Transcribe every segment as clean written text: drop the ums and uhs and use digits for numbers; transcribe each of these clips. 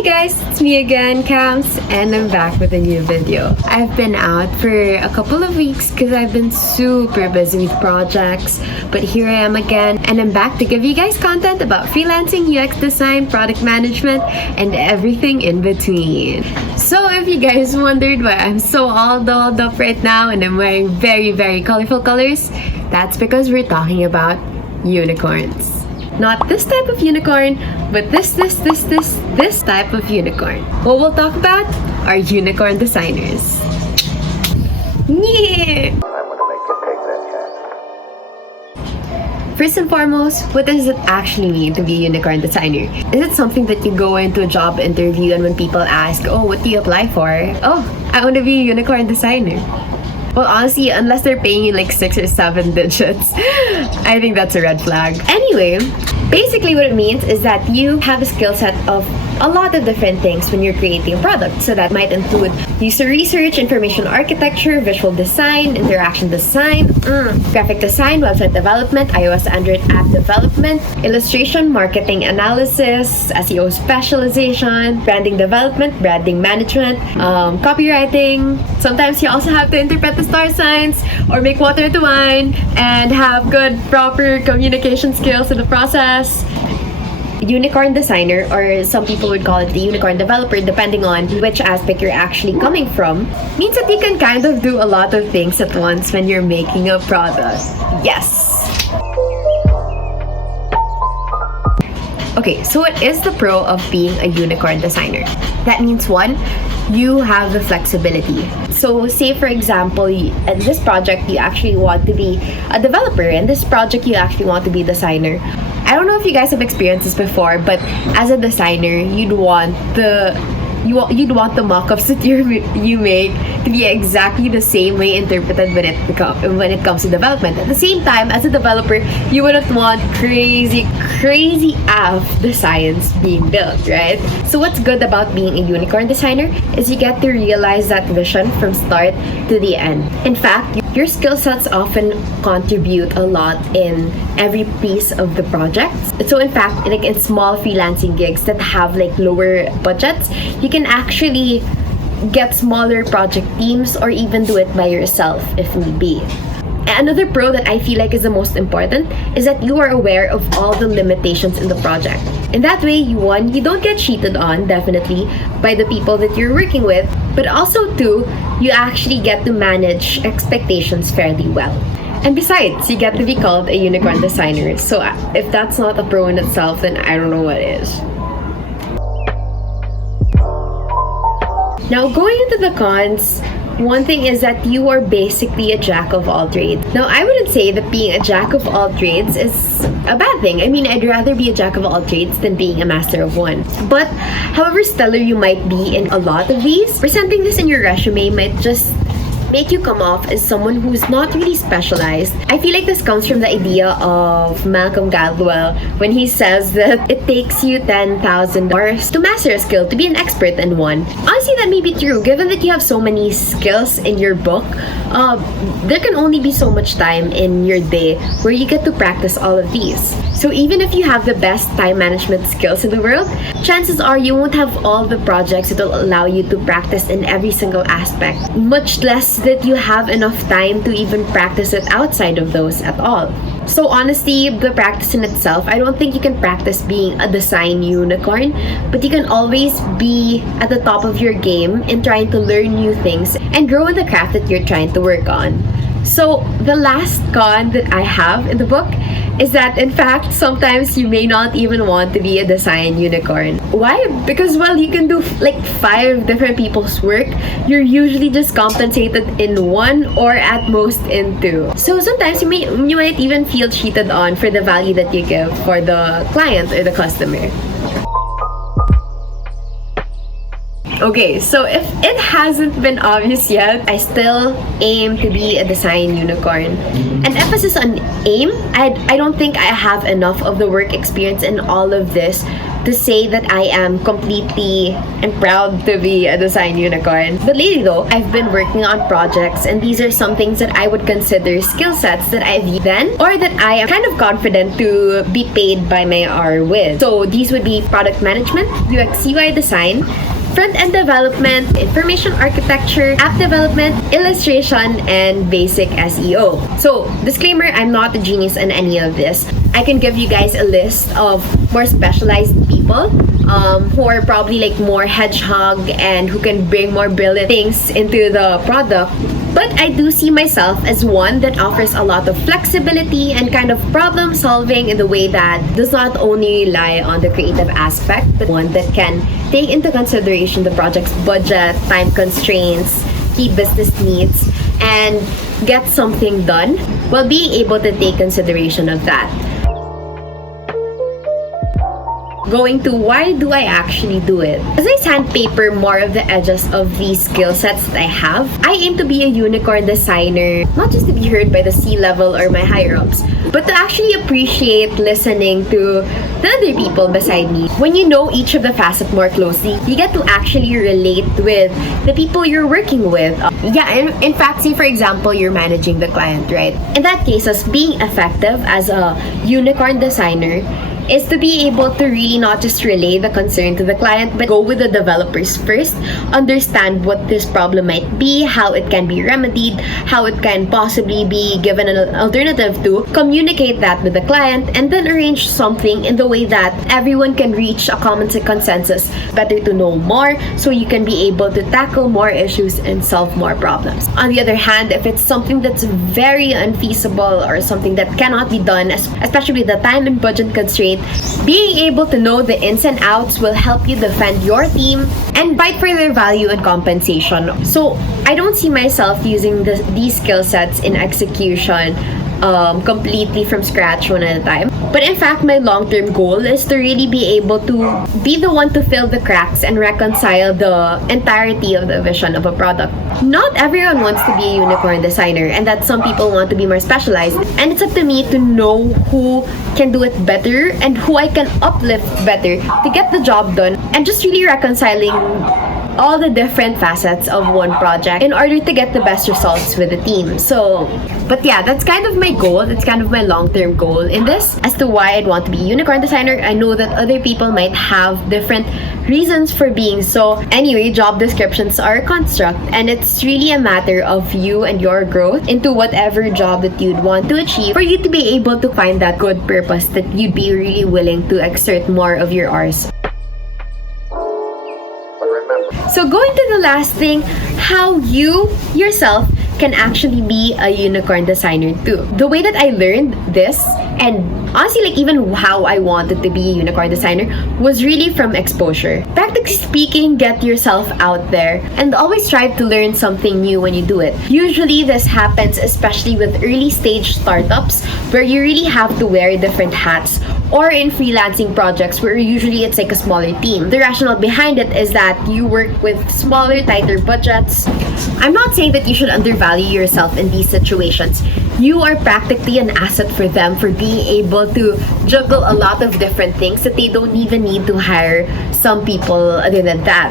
Hi guys, it's me again, Cams, and I'm back with a new video. I've been out for a couple of weeks because I've been super busy with projects, but here I am again, and I'm back to give you guys content about freelancing, UX design, product management, and everything in between. So if you guys wondered why I'm so all dolled up right now and I'm wearing very colorful colors, that's because we're talking about unicorns. Not this type of unicorn, but this type of unicorn. What we'll talk about are unicorn designers. Yeah! First and foremost, what does it actually mean to be a unicorn designer? Is it something that you go into a job interview and when people ask, oh, what do you apply for? Oh, I want to be a unicorn designer. Well, honestly, unless they're paying you like 6 or 7 digits, I think that's a red flag. Anyway, basically what it means is that you have a skill set of a lot of different things when you're creating a product. So that might include user research, information architecture, visual design, interaction design, graphic design, website development, iOS, Android app development, illustration, marketing analysis, SEO specialization, branding development, branding management, copywriting. Sometimes you also have to interpret the star signs or make water to wine and have good, proper communication skills in the process. Unicorn designer, or some people would call it the unicorn developer, depending on which aspect you're actually coming from, means that you can kind of do a lot of things at once when you're making a product. Yes! Okay, so what is the pro of being a unicorn designer? That means one, you have the flexibility. So say for example, in this project you actually want to be a developer, and this project you actually want to be a designer. I don't know if you guys have experienced this before, but as a designer, you'd want the mock-ups that you make to be exactly the same way interpreted when it comes to development. At the same time, as a developer, you wouldn't want crazy designs being built, right? So what's good about being a unicorn designer is you get to realize that vision from start to the end. In fact, your skill sets often contribute a lot in every piece of the project. So in fact, like in small freelancing gigs that have like lower budgets, you can actually get smaller project teams or even do it by yourself if need be. Another pro that I feel like is the most important is that you are aware of all the limitations in the project. In that way, you don't get cheated on, definitely, by the people that you're working with, but also two, you actually get to manage expectations fairly well. And besides, you get to be called a unicorn designer. So if that's not a pro in itself, then I don't know what is. Now, going into the cons, one thing is that you are basically a jack of all trades. Now, I wouldn't say that being a jack of all trades is a bad thing. I mean, I'd rather be a jack of all trades than being a master of one. But however stellar you might be in a lot of these, presenting this in your resume might just make you come off as someone who's not really specialized. I feel like this comes from the idea of Malcolm Gladwell when he says that it takes you 10,000 hours to master a skill, to be an expert in one. Honestly, that may be true. Given that you have so many skills in your book, there can only be so much time in your day where you get to practice all of these. So even if you have the best time management skills in the world, chances are you won't have all the projects that will allow you to practice in every single aspect, much less that you have enough time to even practice it outside of those at all. So honestly, the practice in itself, I don't think you can practice being a design unicorn, but you can always be at the top of your game in trying to learn new things and grow in the craft that you're trying to work on. So the last con that I have in the book is that in fact sometimes you may not even want to be a design unicorn. Why? Because while you can do like 5 different people's work, you're usually just compensated in 1 or at most in 2. So sometimes you might even feel cheated on for the value that you give for the client or the customer. Okay, so if it hasn't been obvious yet, I still aim to be a design unicorn. And emphasis on aim, I don't think I have enough of the work experience in all of this to say that I am completely and proud to be a design unicorn. But lately though, I've been working on projects, and these are some things that I would consider skill sets that I've then or that I am kind of confident to be paid by my hour with. So these would be product management, UX UI design, front-end development, information architecture, app development, illustration, and basic SEO. So, disclaimer, I'm not a genius in any of this. I can give you guys a list of more specialized people who are probably like more hedgehog and who can bring more brilliant things into the product. But I do see myself as one that offers a lot of flexibility and kind of problem solving in the way that does not only rely on the creative aspect, but one that can take into consideration the project's budget, time constraints, key business needs, and get something done while being able to take consideration of that. Going to why do I actually do it? As I sandpaper more of the edges of these skill sets that I have, I aim to be a unicorn designer, not just to be heard by the C-level or my higher-ups, but to actually appreciate listening to the other people beside me. When you know each of the facets more closely, you get to actually relate with the people you're working with. In fact, say for example, you're managing the client, right? In that case, as being effective as a unicorn designer is to be able to really not just relay the concern to the client, but go with the developers first, understand what this problem might be, how it can be remedied, how it can possibly be given an alternative to, communicate that with the client, and then arrange something in the way that everyone can reach a common consensus. Better to know more so you can be able to tackle more issues and solve more problems. On the other hand, if it's something that's very unfeasible or something that cannot be done, especially the time and budget constraint, being able to know the ins and outs will help you defend your team and fight for their value and compensation. So I don't see myself using these skill sets in execution completely from scratch one at a time. But in fact, my long-term goal is to really be able to be the one to fill the cracks and reconcile the entirety of the vision of a product. Not everyone wants to be a unicorn designer, and that some people want to be more specialized. And it's up to me to know who can do it better and who I can uplift better to get the job done, and just really reconciling all the different facets of one project in order to get the best results with the team. But yeah, that's kind of my goal. That's kind of my long-term goal in this. As to why I'd want to be a unicorn designer, I know that other people might have different reasons for being so. Anyway, job descriptions are a construct, and it's really a matter of you and your growth into whatever job that you'd want to achieve for you to be able to find that good purpose that you'd be really willing to exert more of your hours. So going to the last thing, how you yourself can actually be a unicorn designer too. The way that I learned this, and honestly, like even how I wanted to be a unicorn designer, was really from exposure. Practically speaking, get yourself out there and always strive to learn something new when you do it. Usually this happens especially with early stage startups where you really have to wear different hats, or in freelancing projects where usually it's like a smaller team. The rationale behind it is that you work with smaller, tighter budgets. I'm not saying that you should undervalue yourself in these situations. You are practically an asset for them for being able to juggle a lot of different things that they don't even need to hire some people other than that.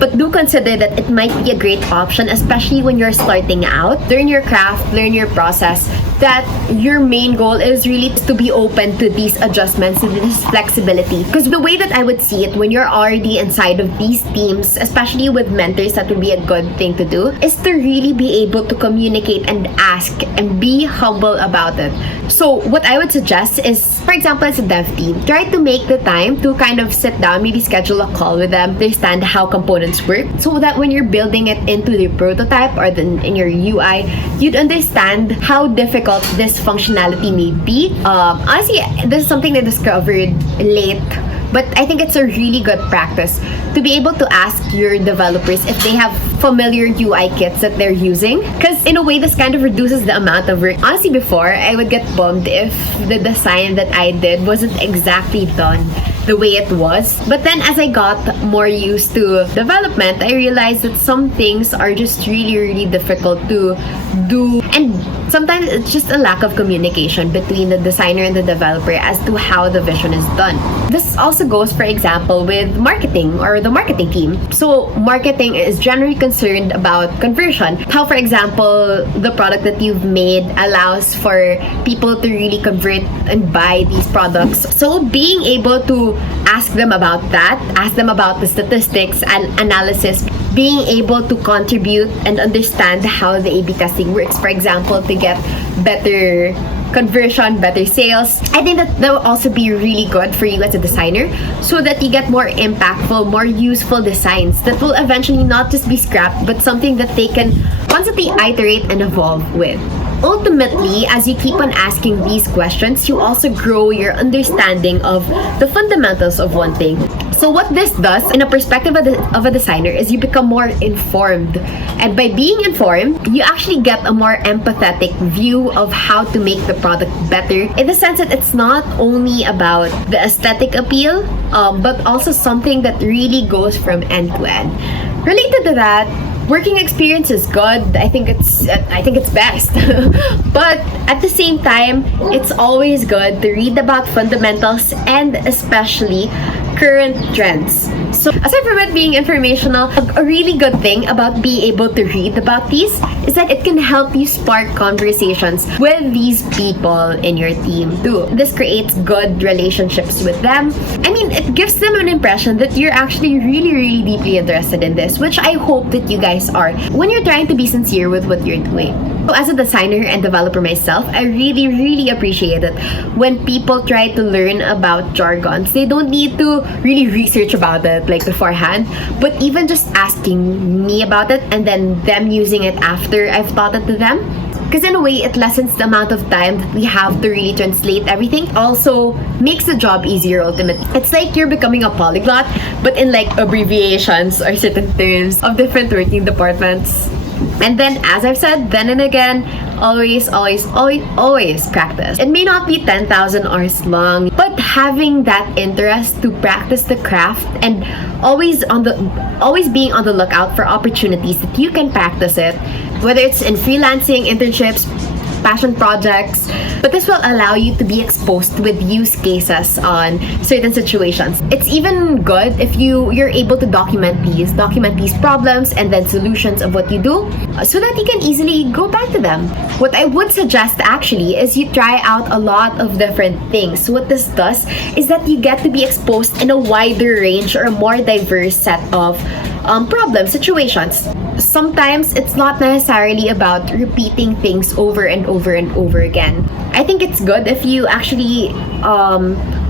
But do consider that it might be a great option, especially when you're starting out. Learn your craft, learn your process, that your main goal is really to be open to these adjustments, to this flexibility. Because the way that I would see it, when you're already inside of these teams, especially with mentors, that would be a good thing to do, is to really be able to communicate and ask and be humble about it. So what I would suggest is, for example, as a dev team, try to make the time to kind of sit down, maybe schedule a call with them, understand how components work, so that when you're building it into the prototype or in your UI, you'd understand how difficult this functionality may be. Honestly, this is something I discovered late, but I think it's a really good practice to be able to ask your developers if they have familiar UI kits that they're using, because in a way this kind of reduces the amount of work. Honestly, before I would get bummed if the design that I did wasn't exactly done the way it was. But then as I got more used to development, I realized that some things are just really, really difficult to do. And sometimes it's just a lack of communication between the designer and the developer as to how the vision is done. This also goes, for example, with marketing or the marketing team. So marketing is generally concerned about conversion. How, for example, the product that you've made allows for people to really convert and buy these products. So being able to ask them about that, ask them about the statistics and analysis, being able to contribute and understand how the A/B testing works, for example, to get better conversion, better sales. I think that will also be really good for you as a designer, so that you get more impactful, more useful designs that will eventually not just be scrapped, but something that they can constantly iterate and evolve with. Ultimately, as you keep on asking these questions, you also grow your understanding of the fundamentals of one thing. So what this does, in a perspective of a designer, is you become more informed. And by being informed, you actually get a more empathetic view of how to make the product better, in the sense that it's not only about the aesthetic appeal, but also something that really goes from end to end. Related to that, working experience is good. I think it's best. But at the same time, it's always good to read about fundamentals and especially current trends. So aside from it being informational, a really good thing about being able to read about these is that it can help you spark conversations with these people in your team too. This creates good relationships with them. I mean, it gives them an impression that you're actually really, really deeply interested in this, which I hope that you guys are when you're trying to be sincere with what you're doing. So as a designer and developer myself, I really, really appreciate it when people try to learn about jargons. They don't need to really research about it like beforehand, but even just asking me about it and then them using it after I've taught it to them. Because in a way, it lessens the amount of time that we have to really translate everything. Also makes the job easier ultimately. It's like you're becoming a polyglot, but in like abbreviations or certain terms of different working departments. And then, as I've said, then and again, always practice. It may not be 10,000 hours long, but having that interest to practice the craft and always being on the lookout for opportunities that you can practice it, whether it's in freelancing, internships, passion projects, but this will allow you to be exposed with use cases on certain situations. It's even good if you're able to document these problems and then solutions of what you do, so that you can easily go back to them. What I would suggest actually is you try out a lot of different things. So what this does is that you get to be exposed in a wider range or a more diverse set of problem situations. Sometimes it's not necessarily about repeating things over and over and over again. I think it's good if you actually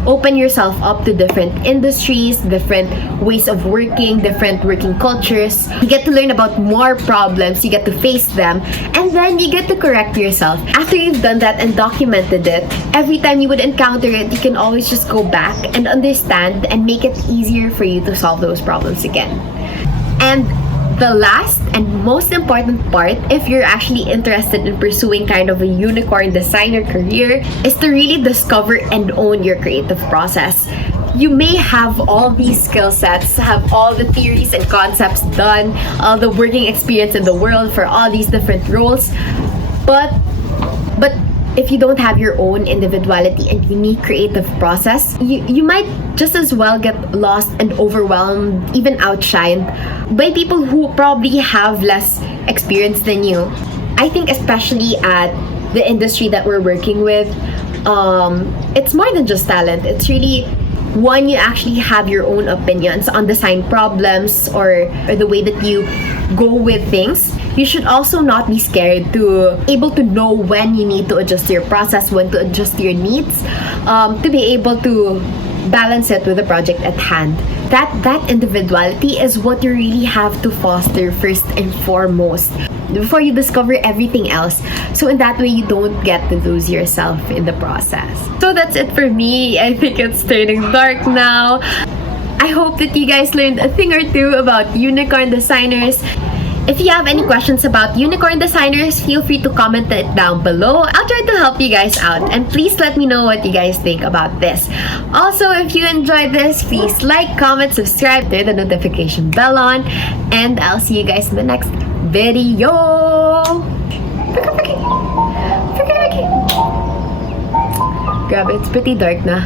open yourself up to different industries, different ways of working, different working cultures. You get to learn about more problems, you get to face them, and then you get to correct yourself. After you've done that and documented it, every time you would encounter it, you can always just go back and understand and make it easier for you to solve those problems again. And the last and most important part, if you're actually interested in pursuing kind of a unicorn designer career, is to really discover and own your creative process. You may have all these skill sets, have all the theories and concepts done, all the working experience in the world for all these different roles, but if you don't have your own individuality and unique creative process, you might just as well get lost and overwhelmed, even outshined by people who probably have less experience than you. I think especially at the industry that we're working with, it's more than just talent. It's really, one, you actually have your own opinions on design problems or the way that you go with things. You should also not be scared to able to know when you need to adjust your process, when to adjust your needs, to be able to balance it with the project at hand. That individuality is what you really have to foster first and foremost before you discover everything else. So in that way, you don't get to lose yourself in the process. So that's it for me. I think it's turning dark now. I hope that you guys learned a thing or two about unicorn designers. If you have any questions about unicorn designers, feel free to comment it down below. I'll try to help you guys out, and please let me know what you guys think about this. Also, if you enjoyed this, please like, comment, subscribe, turn the notification bell on, and I'll see you guys in the next video. Grabe, it's pretty dark na.